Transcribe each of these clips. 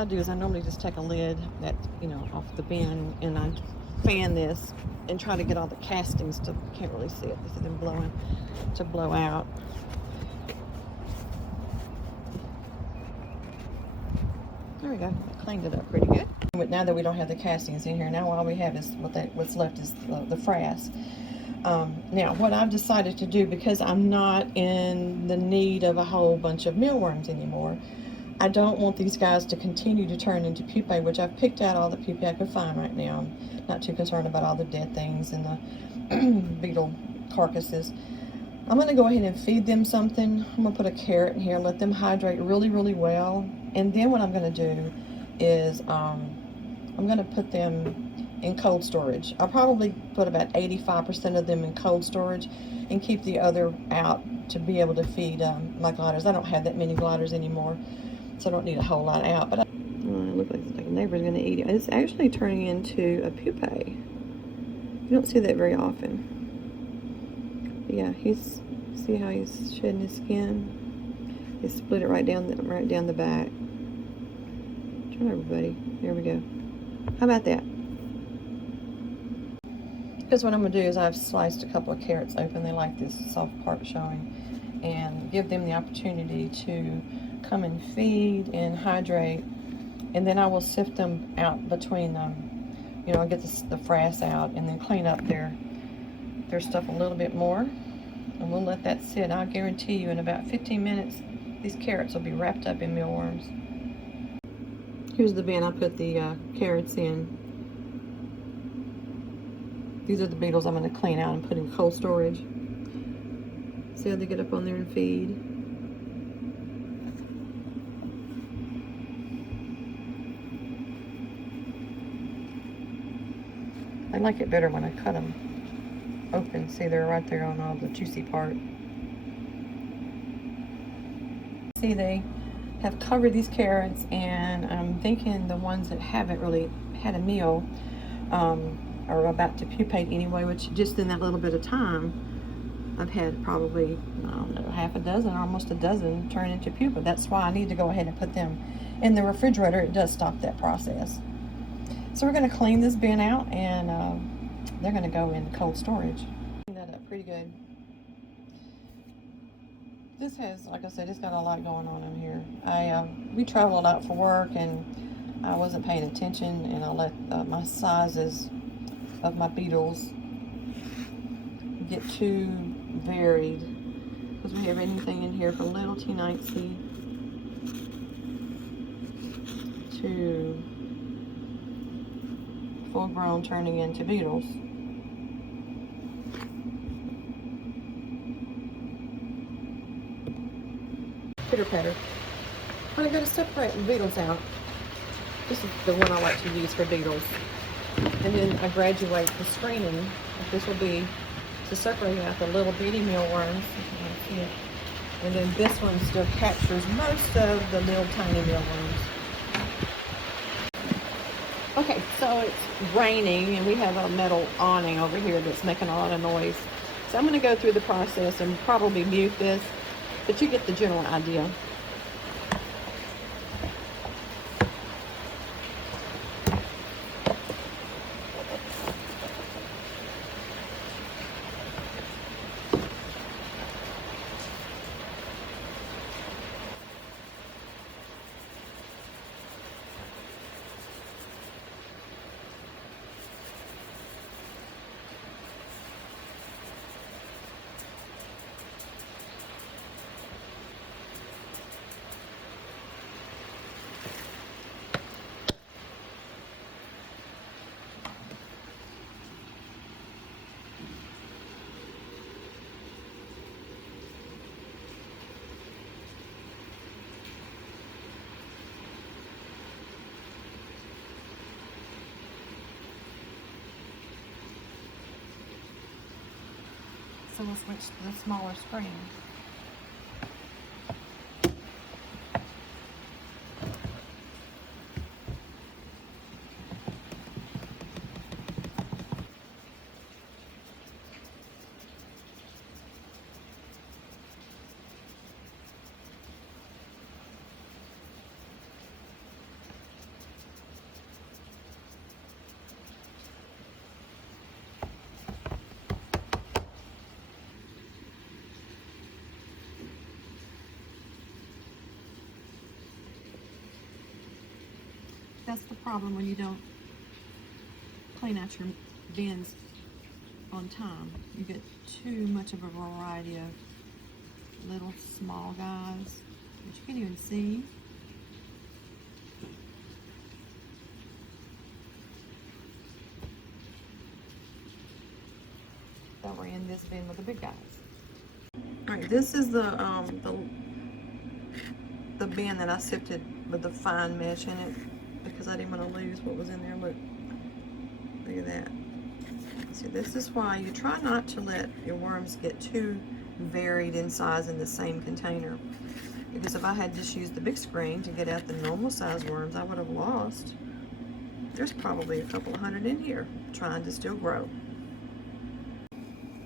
I do is I normally just take a lid that, you know, off the bin, and I fan this and try to get all the castings to, can't really see it, this is them blowing, to blow out. There we go, I cleaned it up pretty good. But now that we don't have the castings in here, now all we have is what's left is the frass. Now, what I've decided to do, because I'm not in the need of a whole bunch of mealworms anymore, I don't want these guys to continue to turn into pupae, which I've picked out all the pupae I could find right now. I'm not too concerned about all the dead things and the beetle carcasses. I'm going to go ahead and feed them something. I'm going to put a carrot in here, let them hydrate really, really well. And then what I'm going to do is I'm going to put them in cold storage. I'll probably put about 85% of them in cold storage and keep the other out to be able to feed my gliders. I don't have that many gliders anymore, so I don't need a whole lot out. But it looks like a neighbor's going to eat it. It's actually turning into a pupae. You don't see that very often. But yeah, see how he's shedding his skin? He split it right down the back. Try everybody. There we go. How about that? Because what I'm going to do is I've sliced a couple of carrots open. They like this soft part showing, and give them the opportunity to come and feed and hydrate. And then I will sift them out between them. You know, I'll get the frass out and then clean up their stuff a little bit more. And we'll let that sit. I'll guarantee you in about 15 minutes, these carrots will be wrapped up in mealworms. Here's the bin I put the carrots in. These are the beetles I'm going to clean out and put in cold storage. See how they get up on there and feed? I like it better when I cut them open. See, they're right there on all the juicy part. See, they have covered these carrots, and I'm thinking the ones that haven't really had a meal are about to pupate anyway, which just in that little bit of time, I've had probably, I don't know, half a dozen, almost a dozen turn into pupa. That's why I need to go ahead and put them in the refrigerator. It does stop that process. So we're going to clean this bin out, and they're going to go in cold storage. Clean that up pretty good. This has, like I said, it's got a lot going on in here. We traveled out for work, and I wasn't paying attention, and I let my sizes of my beetles get too varied, because we have anything in here from little teeny to full grown turning into beetles. Pitter patter. When I go to separate the beetles out, this is the one I like to use for beetles. And then I graduate the screening. This will be to separate out the little bitty mealworms. And then this one still captures most of the little tiny mealworms. Okay, so it's raining, and we have a metal awning over here that's making a lot of noise. So I'm going to go through the process and probably mute this, but you get the general idea. So we'll switch to the smaller screen. that's the problem when you don't clean out your bins on time. You get too much of a variety of little small guys that you can't even see. That we're in this bin with the big guys. All right, this is the bin that I sifted with the fine mesh in it because I didn't want to lose what was in there. Look at that. See, this is why you try not to let your worms get too varied in size in the same container. Because if I had just used the big screen to get out the normal size worms, I would have lost. There's probably a couple of hundred in here trying to still grow.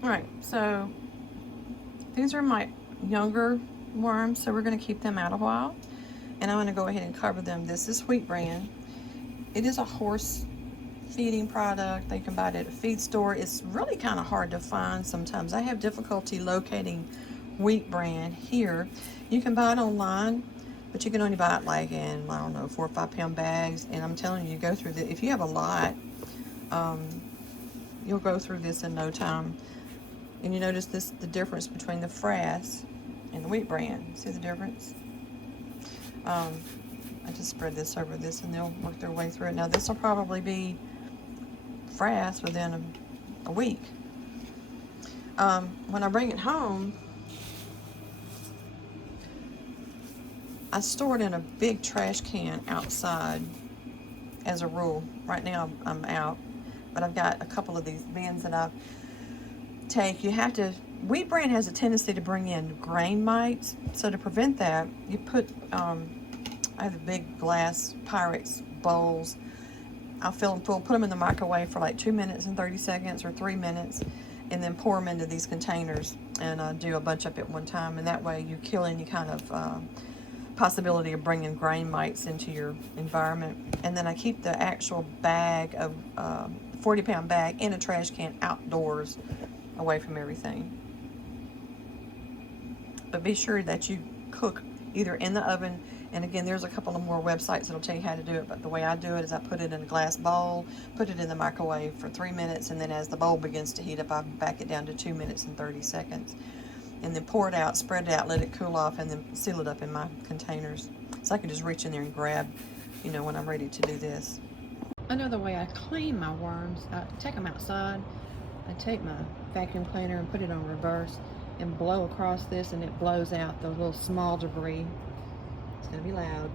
All right, so these are my younger worms, so we're going to keep them out a while. And I'm going to go ahead and cover them. This is Wheat Bran. It is a horse feeding product. They can buy it at a feed store. It's really kind of hard to find sometimes. I have difficulty locating Wheat Bran here. You can buy it online, but you can only buy it like in, I don't know, 4 or 5 pound bags. And I'm telling you, go through the, if you have a lot, you'll go through this in no time. And you notice this, the difference between the frass and the Wheat Bran. See the difference? I just spread this over this and they'll work their way through it. Now this will probably be frass within a week. When I bring it home, I store it in a big trash can outside as a rule. Right now I'm out, but I've got a couple of these bins that I take. You have to, Wheat Bran has a tendency to bring in grain mites, so to prevent that, you put, I have the big glass Pyrex bowls. I'll fill them full, put them in the microwave for like 2 minutes and 30 seconds or 3 minutes, and then pour them into these containers and do a bunch up at one time. And that way you kill any kind of possibility of bringing grain mites into your environment. And then I keep the actual bag of 40 pound bag in a trash can outdoors away from everything. But be sure that you cook either in the oven, and again, there's a couple of more websites that'll tell you how to do it, but the way I do it is I put it in a glass bowl, put it in the microwave for 3 minutes, and then as the bowl begins to heat up, I back it down to 2 minutes and 30 seconds. And then pour it out, spread it out, let it cool off, and then seal it up in my containers. So I can just reach in there and grab, you know, when I'm ready to do this. Another way I clean my worms, I take them outside, I take my vacuum cleaner and put it on reverse and blow across this, and it blows out the little small debris. It's gonna be loud.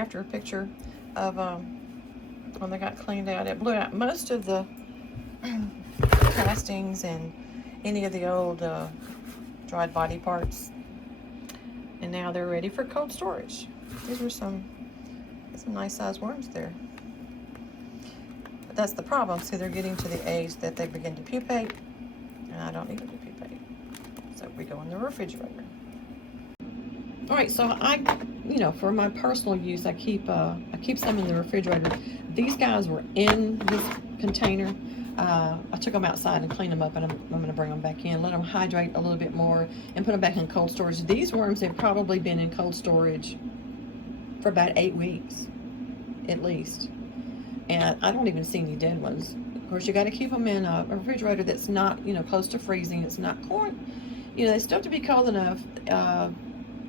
After a picture of when they got cleaned out, it blew out most of the castings and any of the old dried body parts, and now they're ready for cold storage. These were some nice sized worms there, but that's the problem. See, they're getting to the age that they begin to pupate, and I don't need them to pupate, so we go in the refrigerator. All right, so for my personal use, I keep some in the refrigerator. These guys were in this container. I took them outside and cleaned them up, and I'm going to bring them back in, let them hydrate a little bit more, and put them back in cold storage. These worms have probably been in cold storage for about 8 weeks, at least. And I don't even see any dead ones. Of course, you got to keep them in a refrigerator that's not, close to freezing. It's not cold. They still have to be cold enough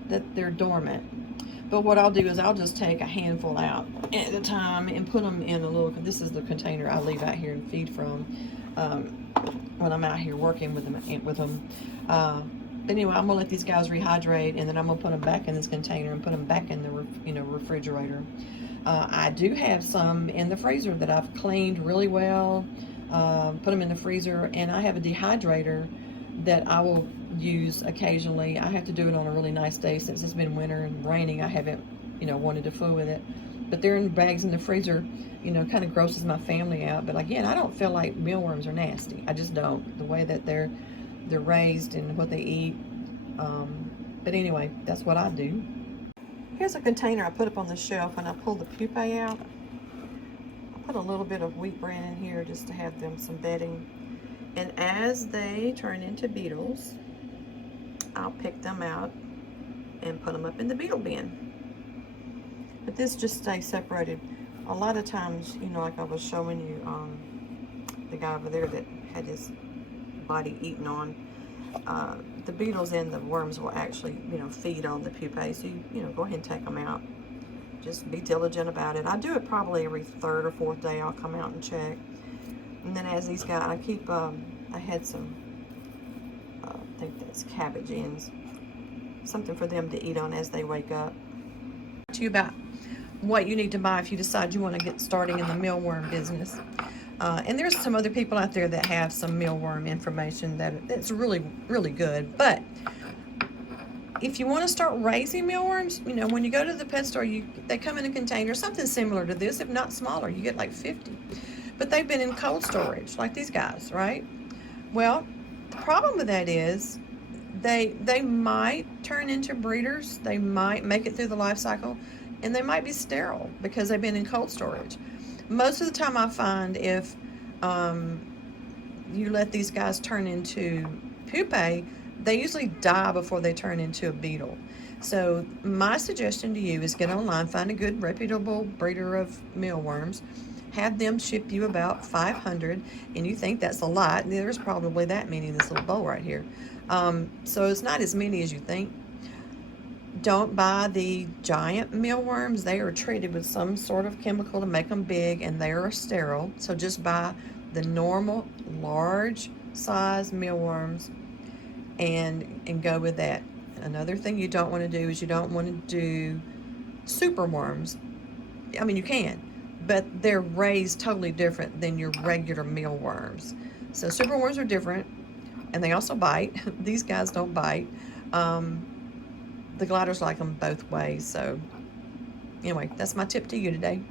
that they're dormant. But what I'll do is I'll just take a handful out at a time and put them in a little, this is the container I leave out here and feed from when I'm out here working with them. But anyway, I'm gonna let these guys rehydrate, and then I'm gonna put them back in this container and put them back in the refrigerator. I do have some in the freezer that I've cleaned really well, put them in the freezer, and I have a dehydrator that I use occasionally. I have to do it on a really nice day since it's been winter and raining. I haven't you know, wanted to fool with it. But they're in bags in the freezer, you know, kind of grosses my family out. But again, I don't feel like mealworms are nasty. I just don't. The way that they're raised and what they eat. But anyway, that's what I do. Here's a container I put up on the shelf when I pulled the pupae out. I put a little bit of wheat bran in here just to have them some bedding. And as they turn into beetles, I'll pick them out and put them up in the beetle bin. But this just stays separated. A lot of times, you know, like I was showing you the guy over there that had his body eaten on, the beetles and the worms will actually, you know, feed on the pupae. So, you know, go ahead and take them out. Just be diligent about it. I do it probably every third or fourth day. I'll come out and check. And then as these guys, I keep, I had some, I think that's cabbage ends, something for them to eat on as they wake up. To you about what you need to buy if you decide you want to get starting in the mealworm business. And there's some other people out there that have some mealworm information that's really, really good. But if you want to start raising mealworms, you know, when you go to the pet store, they come in a container, something similar to this, if not smaller. You get like 50. But they've been in cold storage, like these guys, right? Well, the problem with that is they might turn into breeders. They might make it through the life cycle, and they might be sterile because they've been in cold storage. Most of the time I find if you let these guys turn into pupae, they usually die before they turn into a beetle. So my suggestion to you is get online, find a good reputable breeder of mealworms, have them ship you about 500, and you think that's a lot. There's probably that many in this little bowl right here. So it's not as many as you think. Don't buy the giant mealworms. They are treated with some sort of chemical to make them big, and they are sterile. So just buy the normal large size mealworms and go with that. Another thing you don't want to do is you don't want to do super worms. I mean, you can, but they're raised totally different than your regular mealworms. So superworms are different, and they also bite. These guys don't bite. The gliders like them both ways. So anyway, that's my tip to you today.